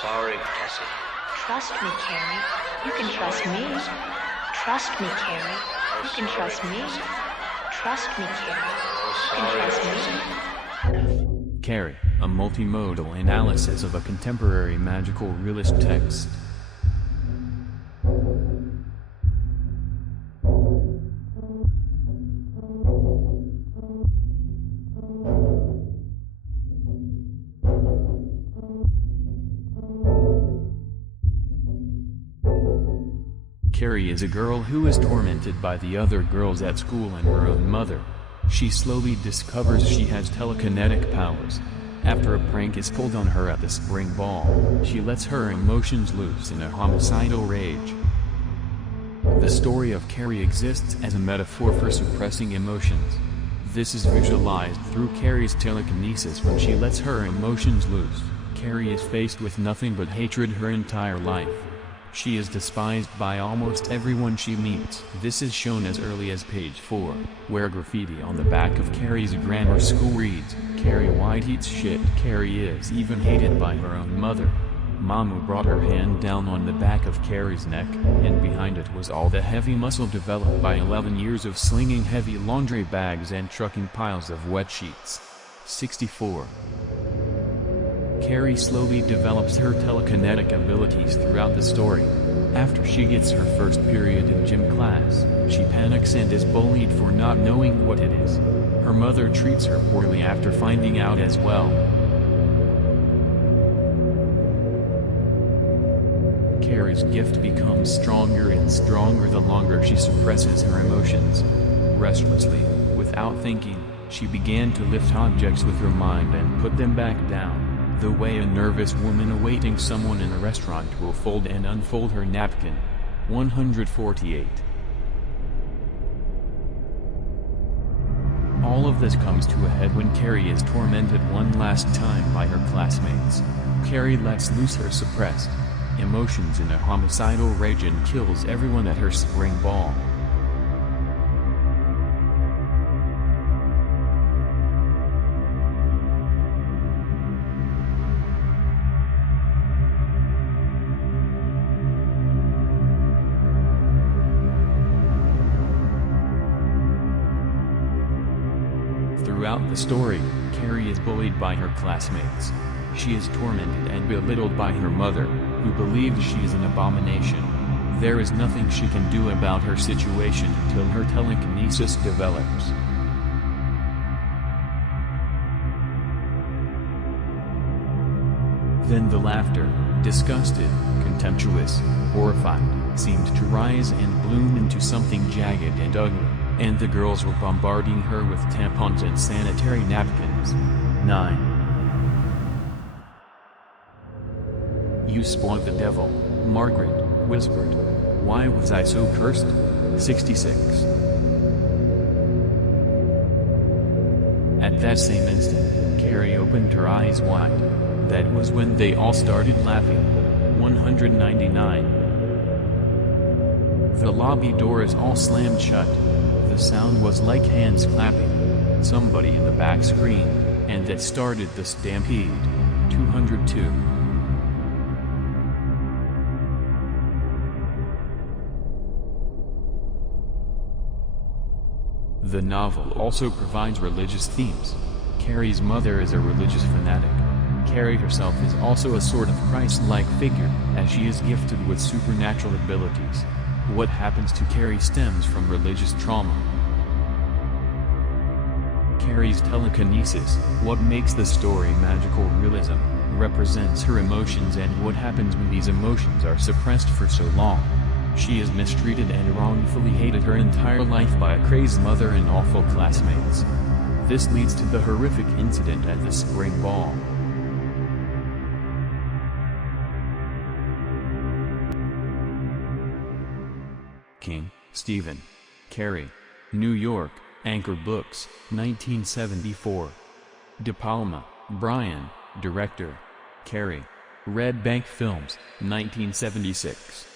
sorry, Cassie. Trust me, Carrie. You can trust me. Trust me, Carrie. You can trust me. Trust me, Carrie. You can trust me. Carrie, a multimodal analysis of a contemporary magical realist text. Carrie is a girl who is tormented by the other girls at school and her own mother. She slowly discovers she has telekinetic powers. After a prank is pulled on her at the spring ball, she lets her emotions loose in a homicidal rage. The story of Carrie exists as a metaphor for suppressing emotions. This is visualized through Carrie's telekinesis when she lets her emotions loose. Carrie is faced with nothing but hatred her entire life. She is despised by almost everyone she meets. This is shown as early as page 4, where graffiti on the back of Carrie's grammar school reads, "Carrie White eats shit." Carrie is even hated by her own mother. Mama brought her hand down on the back of Carrie's neck, and behind it was all the heavy muscle developed by 11 years of slinging heavy laundry bags and trucking piles of wet sheets. 64. Carrie slowly develops her telekinetic abilities throughout the story. After she gets her first period in gym class, she panics and is bullied for not knowing what it is. Her mother treats her poorly after finding out as well. Carrie's gift becomes stronger and stronger the longer she suppresses her emotions. Restlessly, without thinking, she began to lift objects with her mind and put them back down, the way a nervous woman awaiting someone in a restaurant will fold and unfold her napkin. 148. All of this comes to a head when Carrie is tormented one last time by her classmates. Carrie lets loose her suppressed emotions in a homicidal rage and kills everyone at her spring ball. Throughout the story, Carrie is bullied by her classmates. She is tormented and belittled by her mother, who believes she is an abomination. There is nothing she can do about her situation until her telekinesis develops. Then the laughter, disgusted, contemptuous, horrified, seemed to rise and bloom into something jagged and ugly, and the girls were bombarding her with tampons and sanitary napkins. 9. "You spoiled the devil," Margaret whispered. "Why was I so cursed?" 66. At that same instant, Carrie opened her eyes wide. That was when they all started laughing. 199. The lobby doors all slammed shut. The sound was like hands clapping. Somebody in the back screamed, and that started the stampede. 202. The novel also provides religious themes. Carrie's mother is a religious fanatic. Carrie herself is also a sort of Christ-like figure, as she is gifted with supernatural abilities. What happens to Carrie stems from religious trauma. Carrie's telekinesis, what makes the story magical realism, represents her emotions and what happens when these emotions are suppressed for so long. She is mistreated and wrongfully hated her entire life by a crazed mother and awful classmates. This leads to the horrific incident at the spring ball. King, Stephen. Carrie. New York, Anchor Books, 1974. De Palma, Brian, Director. Carrie. Red Bank Films, 1976.